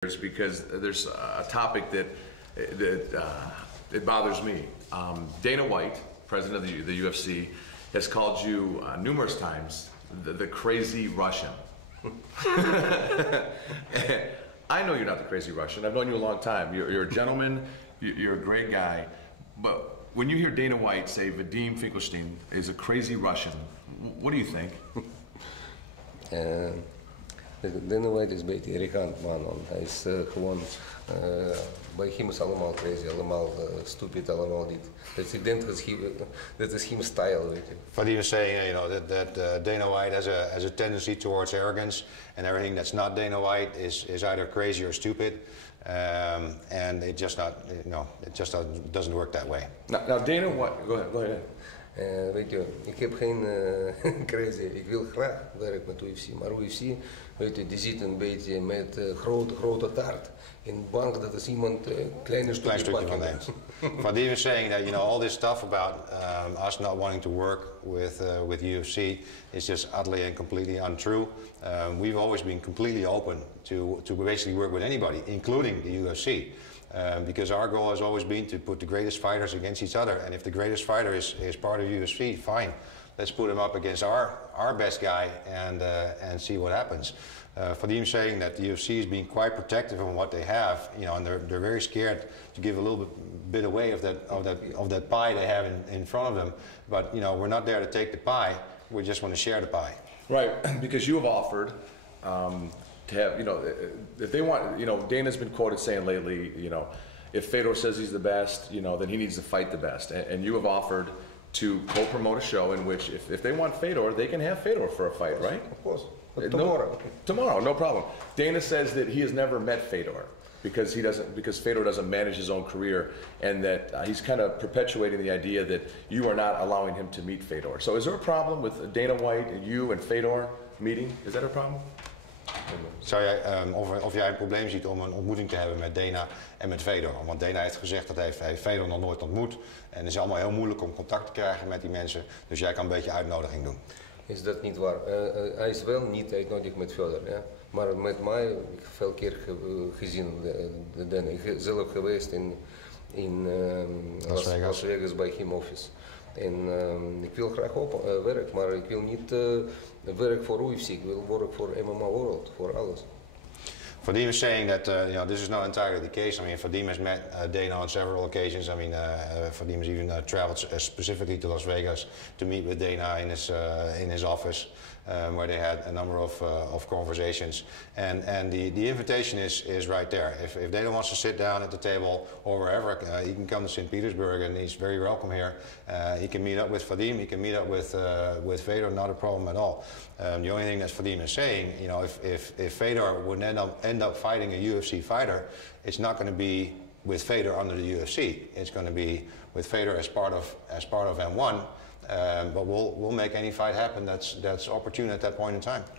Because there's a topic that it bothers me. Dana White, president of the UFC, has called you numerous times the crazy Russian. I know you're not the crazy Russian. I've known you a long time. You're a gentleman. You're a great guy. But when you hear Dana White say Vadim Finkelchtein is a crazy Russian, what do you think? Dana White is een beetje arrogant man. Hij is gewoon, bij hem is allemaal crazy, allemaal stupid, allemaal dit. Dus ik denk dat is him style, weet je. Vadim is saying, that Dana White has a tendency towards arrogance, and everything that's not Dana White is either crazy or stupid, and it just doesn't work that way. Now Dana White, go ahead. Weet je, ik heb geen crazy, ik wil graag werken met UFC, maar UFC, weet je, die zit een beetje met grote taart. In bank dat is iemand klein stukje van neemt. Vadim is saying that all this stuff about us not wanting to work with UFC is just utterly and completely untrue. We've always been completely open to basically work with anybody, including the UFC. Because our goal has always been to put the greatest fighters against each other, and if the greatest fighter is part of UFC, fine. Let's put him up against our best guy and see what happens. Vadim saying that the UFC is being quite protective of what they have, and they're very scared to give a little bit away of that pie they have in front of them. But we're not there to take the pie. We just want to share the pie. Right, because you have offered. To have, if they want, Dana's been quoted saying lately, if Fedor says he's the best, then he needs to fight the best. And you have offered to co-promote a show in which, if they want Fedor, they can have Fedor for a fight, right? Of course. Tomorrow. Tomorrow, no problem. Dana says that he has never met Fedor because Fedor doesn't manage his own career, and that he's kind of perpetuating the idea that you are not allowing him to meet Fedor. So is there a problem with Dana White and you and Fedor meeting? Is that a problem? Zou jij, of jij een probleem ziet om een ontmoeting te hebben met Dana en met Fedor? Want Dana heeft gezegd dat hij Fedor nog nooit ontmoet. En het is allemaal heel moeilijk om contact te krijgen met die mensen. Dus jij kan een beetje uitnodiging doen. Is dat niet waar? Hij is wel niet uitgenodigd met Fedor. Ja? Maar met mij heb ik veel keer gezien. Ik ben zelf geweest in Las Vegas bij hem office. En ik wil graag werken, maar ik wil niet werk voor UFC, ik wil werk voor MMA World, voor alles. Vadim is saying that this is not entirely the case. I mean, Vadim has met Dana on several occasions. I mean, Vadim has even traveled specifically to Las Vegas to meet with Dana in his office, where they had a number of conversations. And the invitation is right there. If Dana wants to sit down at the table or wherever, he can come to St. Petersburg, and he's very welcome here. He can meet up with Vadim. He can meet up with Fedor. Not a problem at all. The only thing that Vadim is saying, if Fedor would end up fighting a UFC fighter, it's not going to be with Fedor under the UFC. It's going to be with Fedor as part of M-1. But we'll make any fight happen that's opportune at that point in time.